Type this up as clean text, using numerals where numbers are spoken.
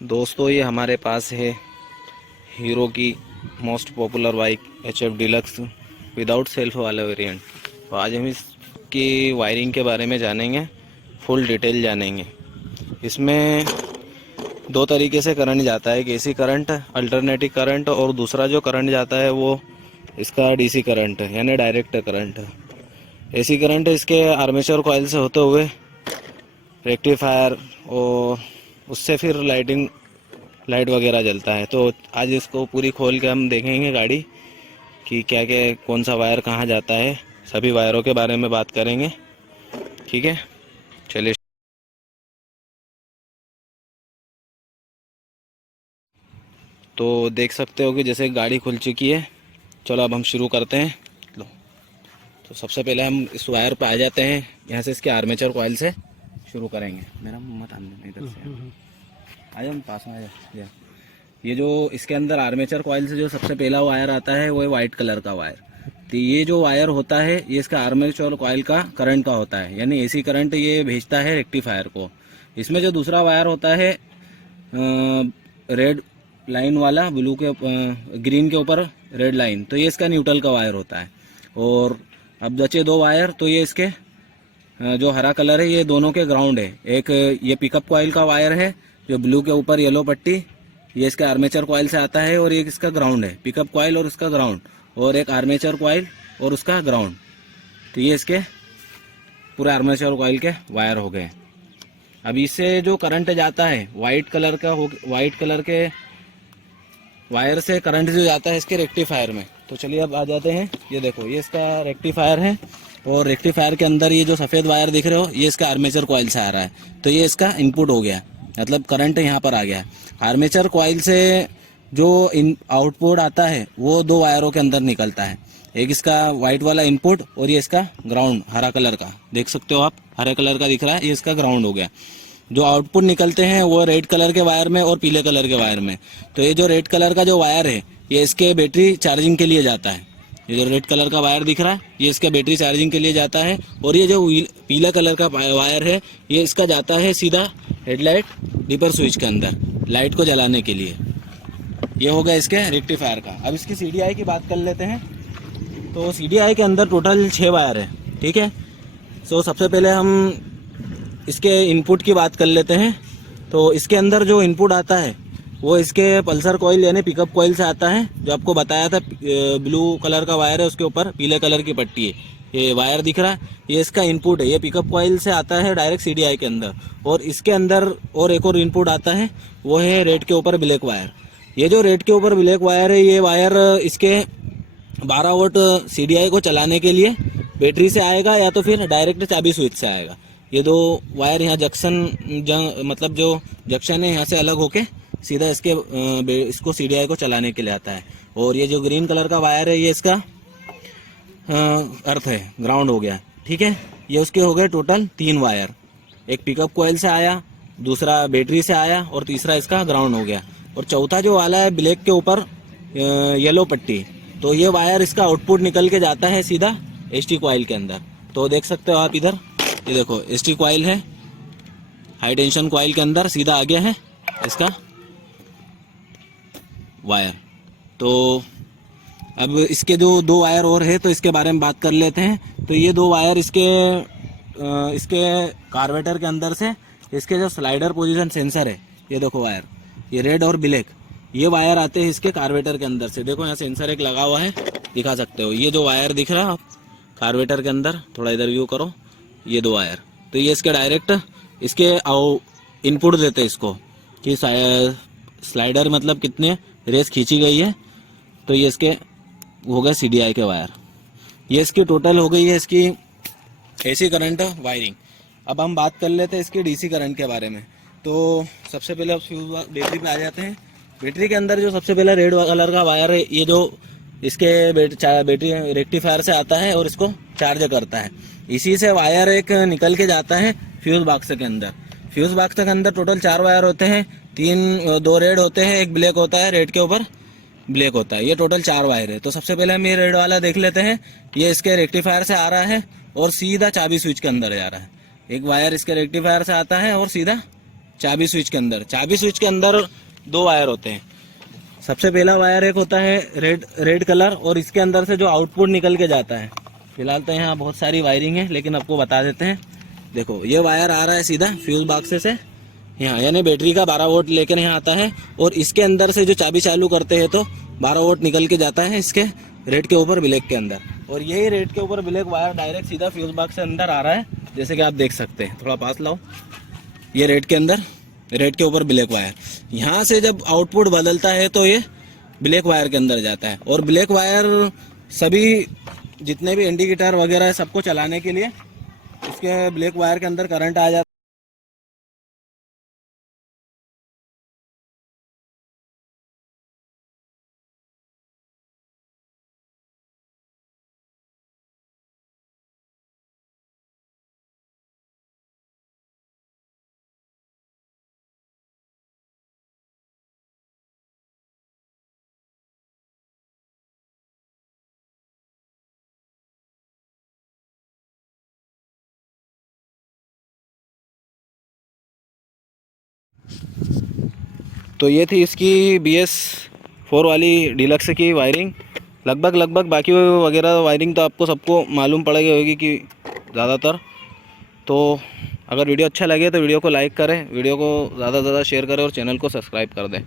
दोस्तों ये हमारे पास है हीरो की most popular bike HF deluxe without self वाला वेरिएंट। तो आज हम इसकी वायरिंग के बारे में जानेंगे, फुल डिटेल जानेंगे। इसमें दो तरीके से करंट जाता है, एक AC करंट अल्टरनेटिव करंट, और दूसरा जो करंट जाता है वो इसका DC करंट है, यानी डायरेक्ट करंट। AC करंट इसके आर्मेचर कॉइल से होते हुए रेक्टिफायर और उससे फिर लाइट वगैरह जलता है। तो आज इसको पूरी खोल के हम देखेंगे गाड़ी कि क्या क्या कौन सा वायर कहाँ जाता है, सभी वायरों के बारे में बात करेंगे। ठीक है, चलिए। तो देख सकते हो कि जैसे गाड़ी खुल चुकी है। चलो अब हम शुरू करते हैं। लो, तो सबसे पहले हम इस वायर पर आ जाते हैं। यहाँ से इसके आर्मेचर कॉइल से शुरू करेंगे। मेरा मुँह मत आने इधर से, आ जाओ पास में, आ जाओ। ये जो इसके अंदर आर्मेचर कॉइल से जो सबसे पहला वायर आता है वो है वाइट कलर का वायर। तो ये जो वायर होता है ये इसका आर्मेचर कॉइल का करंट का होता है, यानी AC करंट ये भेजता है रेक्टिफायर को। इसमें जो दूसरा वायर होता है रेड लाइन वाला, ब्लू के ग्रीन के ऊपर रेड लाइन, तो ये इसका न्यूट्रल का वायर होता है। और अब बचे दो वायर, तो ये इसके जो हरा कलर है ये दोनों के ग्राउंड है। एक ये पिकअप कॉइल का वायर है जो ब्लू के ऊपर येलो पट्टी, ये इसके आर्मेचर कॉइल से आता है, और एक इसका ग्राउंड है, पिकअप कॉइल और उसका ग्राउंड, और एक आर्मेचर कॉइल और उसका ग्राउंड। तो ये इसके पूरे आर्मेचर कॉइल के वायर हो गए। अब इससे जो करंट जाता है वाइट कलर के वायर से करंट जो जाता है इसके रेक्टिफायर में। तो चलिए अब आ जाते हैं। ये देखो, ये इसका रेक्टिफायर है, और रेक्टिफायर के अंदर ये जो सफ़ेद वायर दिख रहे हो ये इसका आर्मेचर कॉइल से आ रहा है। तो ये इसका इनपुट हो गया, मतलब करंट यहाँ पर आ गया। आर्मेचर कॉइल से जो आउटपुट आता है वो दो वायरों के अंदर निकलता है, एक इसका वाइट वाला इनपुट और ये इसका ग्राउंड हरा कलर का, देख सकते हो आप, हरे कलर का दिख रहा है, ये इसका ग्राउंड हो गया। जो आउटपुट निकलते हैं वो रेड कलर के वायर में और पीले कलर के वायर में। तो ये जो रेड कलर का जो वायर है ये इसके बैटरी चार्जिंग के लिए जाता है। ये जो रेड कलर का वायर दिख रहा है ये इसका बैटरी चार्जिंग के लिए जाता है, और ये जो पीला कलर का वायर है ये इसका जाता है सीधा हेडलाइट डिपर स्विच के अंदर, लाइट को जलाने के लिए। ये हो गया इसके रेक्टिफायर का। अब इसकी CDI की बात कर लेते हैं। तो CDI के अंदर टोटल 6 वायर है, ठीक है। सो सबसे पहले हम इसके इनपुट की बात कर लेते हैं। तो इसके अंदर जो इनपुट आता है वो इसके पल्सर कॉइल यानी पिकअप कॉइल से आता है, जो आपको बताया था ब्लू कलर का वायर है, उसके ऊपर पीले कलर की पट्टी है, ये वायर दिख रहा है, ये इसका इनपुट है। ये पिकअप कॉइल से आता है डायरेक्ट CDI के अंदर, और इसके अंदर और एक और इनपुट आता है, वो है रेड के ऊपर ब्लैक वायर। ये जो रेड के ऊपर ब्लैक वायर है ये वायर इसके 12 वोल्ट CDI को चलाने के लिए बैटरी से आएगा, या तो फिर डायरेक्ट चाबी स्विच से आएगा। ये दो वायर यहाँ मतलब जो जंक्शन है यहाँ से अलग होके सीधा इसको CDI को चलाने के लिए आता है। और ये जो ग्रीन कलर का वायर है ये इसका अर्थ है, ग्राउंड हो गया, ठीक है। ये उसके हो गए टोटल 3 वायर, एक पिकअप कॉइल से आया, दूसरा बैटरी से आया, और तीसरा इसका ग्राउंड हो गया। और चौथा जो वाला है ब्लैक के ऊपर येलो पट्टी, तो ये वायर इसका आउटपुट निकल के जाता है सीधा ST कॉइल के अंदर। तो देख सकते हो आप इधर, ये देखो ST कॉइल है, हाई टेंशन कॉइल के अंदर सीधा आ गया है इसका वायर। तो अब इसके जो 2 वायर और है तो इसके बारे में बात कर लेते हैं। तो ये 2 वायर इसके कार्बेटर के अंदर से इसके जो स्लाइडर पोजीशन सेंसर है, ये देखो वायर, ये रेड और ब्लैक, ये वायर आते हैं इसके कार्बेटर के अंदर से। देखो यहाँ सेंसर एक लगा हुआ है, दिखा सकते हो। ये जो वायर दिख रहा है आप कार्बेटर के अंदर, थोड़ा इधर व्यू करो, ये 2 वायर, तो ये इसके डायरेक्ट इसके इनपुट देते हैं इसको कि स्लाइडर मतलब कितने रेस खींची गई है। तो ये इसके हो गए CDI के वायर। ये इसकी टोटल हो गई है इसकी AC करंट वायरिंग। अब हम बात कर लेते हैं इसके DC करंट के बारे में। तो सबसे पहले अब बैटरी पे आ जाते हैं। बैटरी के अंदर जो सबसे पहले रेड कलर का वायर है ये जो इसके बैटरी रेक्टिफायर से आता है और इसको चार्ज करता है। इसी से वायर एक निकल के जाता है फ्यूज बॉक्स के अंदर। फ्यूज बॉक्स के अंदर टोटल 4 वायर होते हैं, 2 रेड होते हैं, एक ब्लैक होता है, रेड के ऊपर ब्लैक होता है। ये टोटल 4 वायर है। तो सबसे पहले हम ये रेड वाला देख लेते हैं। ये इसके रेक्टिफायर से आ रहा है और सीधा चाबी स्विच के अंदर जा रहा है। एक वायर इसके रेक्टिफायर से आता है और सीधा चाबी स्विच के अंदर। चाबी स्विच के अंदर दो वायर होते हैं। सबसे पहला वायर एक होता है रेड कलर, और इसके अंदर से जो आउटपुट निकल के जाता है। फिलहाल तो यहाँ बहुत सारी वायरिंग है, लेकिन आपको बता देते हैं। देखो ये वायर आ रहा है सीधा फ्यूज बॉक्स से यहाँ, यानी बैटरी का 12 वोल्ट लेकर यहाँ आता है, और इसके अंदर से जो चाबी चालू करते हैं तो 12 वोल्ट निकल के जाता है इसके रेड के ऊपर ब्लैक के अंदर। और यही रेड के ऊपर ब्लैक वायर डायरेक्ट सीधा फ्यूज बॉक्स से अंदर आ रहा है, जैसे कि आप देख सकते हैं। थोड़ा पास लाओ। ये रेड के अंदर, रेड के ऊपर ब्लैक वायर, यहाँ से जब आउटपुट बदलता है तो ये ब्लैक वायर के अंदर जाता है। और ब्लैक वायर सभी जितने भी इंडिकेटर वगैरह है सबको चलाने के लिए इसके ब्लैक वायर के अंदर करंट आ जाता है। तो ये थी इसकी BS4 वाली डीलक्स की वायरिंग। लगभग बाकी वगैरह वायरिंग तो आपको सबको मालूम पड़ेगी होगी कि ज़्यादातर। तो अगर वीडियो अच्छा लगे तो वीडियो को लाइक करें, वीडियो को ज़्यादा से ज़्यादा शेयर करें और चैनल को सब्सक्राइब कर दें।